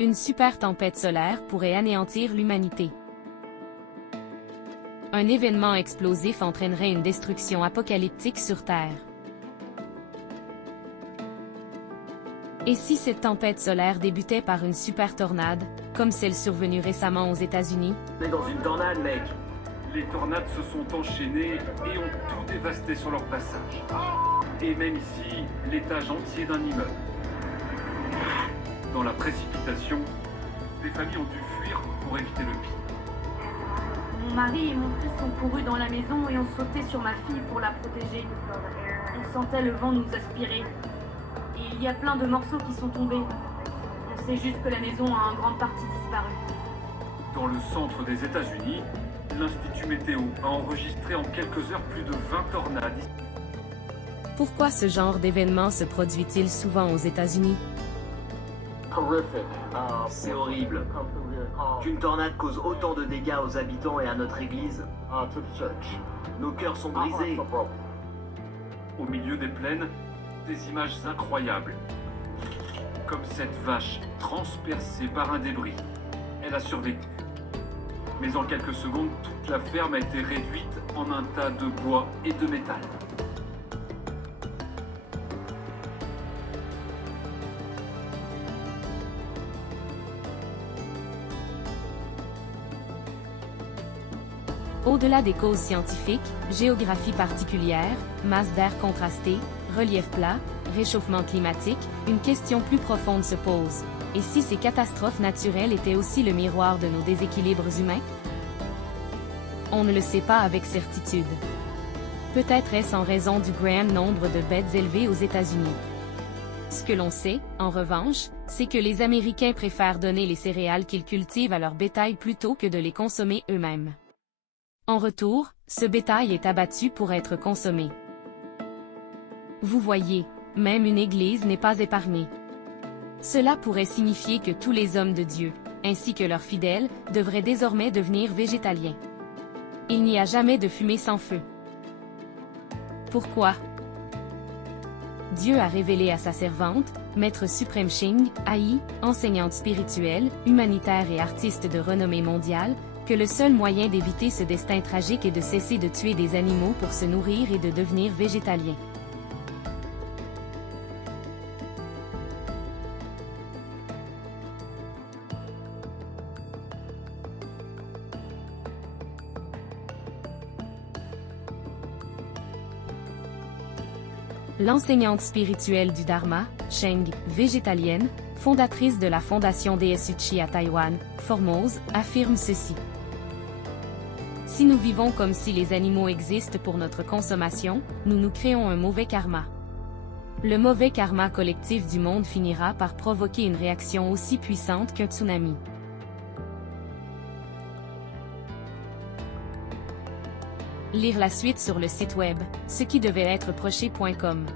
Une super tempête solaire pourrait anéantir l'humanité. Un événement explosif entraînerait une destruction apocalyptique sur Terre. Et si cette tempête solaire débutait par une super tornade, comme celle survenue récemment aux États-Unis? On est dans une tornade, mec. Les tornades se sont enchaînées et ont tout dévasté sur leur passage. Et même ici, l'étage entier d'un immeuble. Dans la précipitation, des familles ont dû fuir pour éviter le pire. Mon mari et mon fils ont couru dans la maison et ont sauté sur ma fille pour la protéger. On sentait le vent nous aspirer. Et il y a plein de morceaux qui sont tombés. On sait juste que la maison a en grande partie disparu. Dans le centre des États-Unis, l'Institut Météo a enregistré en quelques heures plus de 20 tornades. Pourquoi ce genre d'événement se produit-il souvent aux États-Unis? C'est horrible. Qu'une tornade cause autant de dégâts aux habitants et à notre église. Nos cœurs sont brisés. Au milieu des plaines, des images incroyables. Comme cette vache transpercée par un débris. Elle a survécu. Mais en quelques secondes, toute la ferme a été réduite en un tas de bois et de métal. Au-delà des causes scientifiques, géographie particulière, masse d'air contrastée, relief plat, réchauffement climatique, une question plus profonde se pose. Et si ces catastrophes naturelles étaient aussi le miroir de nos déséquilibres humains? On ne le sait pas avec certitude. Peut-être est-ce en raison du grand nombre de bêtes élevées aux États-Unis. Ce que l'on sait, en revanche, c'est que les Américains préfèrent donner les céréales qu'ils cultivent à leur bétail plutôt que de les consommer eux-mêmes. En retour, ce bétail est abattu pour être consommé. Vous voyez, même une église n'est pas épargnée. Cela pourrait signifier que tous les hommes de Dieu, ainsi que leurs fidèles, devraient désormais devenir végétaliens. Il n'y a jamais de fumée sans feu. Pourquoi? Dieu a révélé à sa servante, Maître suprême Ching Ai, enseignante spirituelle, humanitaire et artiste de renommée mondiale, que le seul moyen d'éviter ce destin tragique est de cesser de tuer des animaux pour se nourrir et de devenir végétalien. L'enseignante spirituelle du Dharma, Cheng, végétalienne, fondatrice de la fondation DSUCHI à Taïwan, Formose, affirme ceci. Si nous vivons comme si les animaux existent pour notre consommation, nous nous créons un mauvais karma. Le mauvais karma collectif du monde finira par provoquer une réaction aussi puissante qu'un tsunami. Lire la suite sur le site web, ce qui devait être proché.com.